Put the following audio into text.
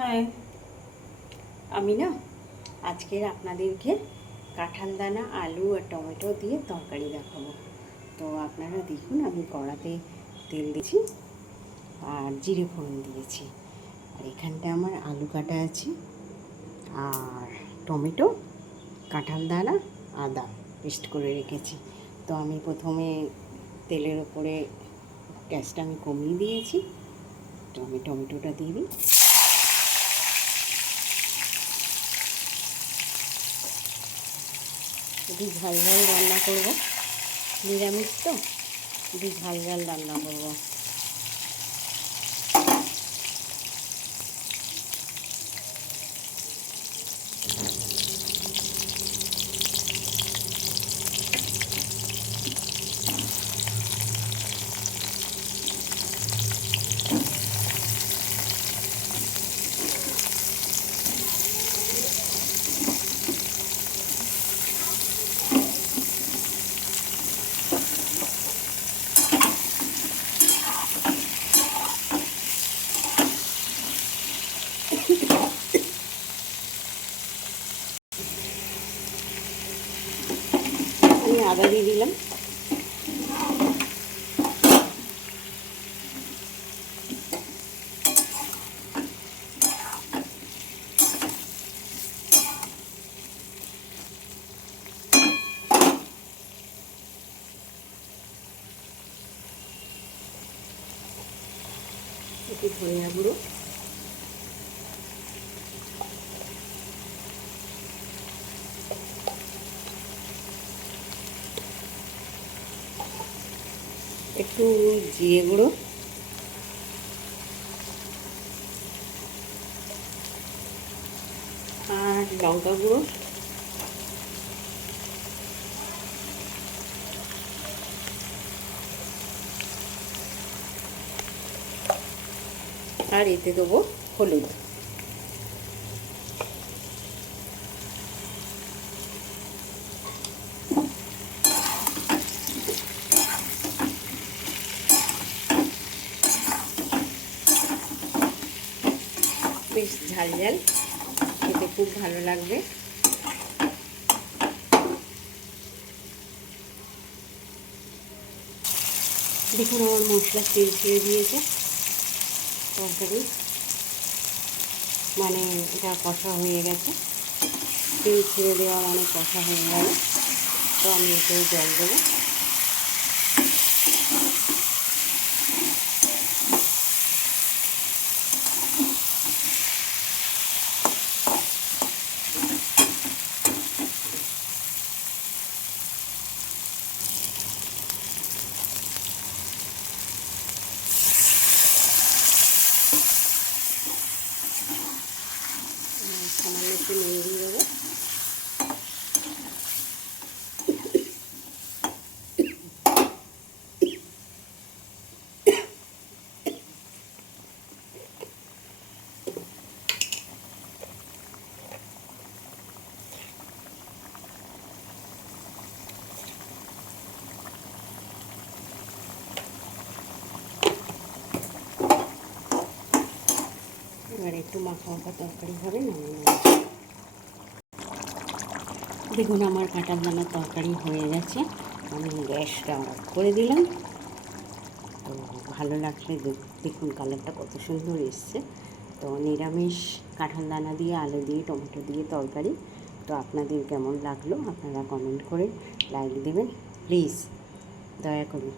হ্যাঁ, আমি না আজকের আপনাদেরকে কাঁঠাল দানা, আলু আর টমেটো দিয়ে তরকারি দেখাবো। তো আপনারা দেখুন, আমি কড়াতে তেল দিয়েছি আর জিরে ফোড়ন দিয়েছি। আর এখানটা আমার আলু কাটা আছে আর টমেটো, কাঁঠাল দানা, আদা পেস্ট করে রেখেছি। তো আমি প্রথমে তেলের ওপরে গ্যাসটা আমি কমিয়ে দিয়েছি। তো আমি টমেটোটা দিয়ে দিই। একটু ঝাল ঝাল রান্না করব, নিরামিষ তো একটু ঝাল ঝাল রান্না করব। আমি আদা দিয়ে দিলাম। একটু ধনিয়া গুঁড়ো, একটু জিরে গুঁড়ো, আর লঙ্কা গুঁড়ো, আর এতে দেবো হলুদ। বেশ ঝাল ঝাল, খেতে খুব ভালো লাগবে। দেখুন আমার মশলা তেল ছেড়ে দিয়েছে। তরকারি মানে এটা কষা হয়ে গেছে, তেল ছেড়ে দেওয়া মানে কষা হয়ে গেল। তো আমি এতেও জল দেবো। সামান্য একটু নুন দিয়ে দেবো। এবার একটু মাখা মাখা তরকারি হবে, নামিয়ে নেব। দেখুন আমার কাঁঠাল দানার তরকারি হয়ে গেছে। আমি গ্যাসটা অফ করে দিলাম। তো ভালো লাগলে দেখুন কালারটা কত সুন্দর এসছে। তো নিরামিষ কাঁঠাল দানা দিয়ে, আলু দিয়ে, টমেটো দিয়ে তরকারি। তো আপনাদের কেমন লাগলো আপনারা কমেন্ট করে লাইক দেবেন প্লিজ, দয়া করে।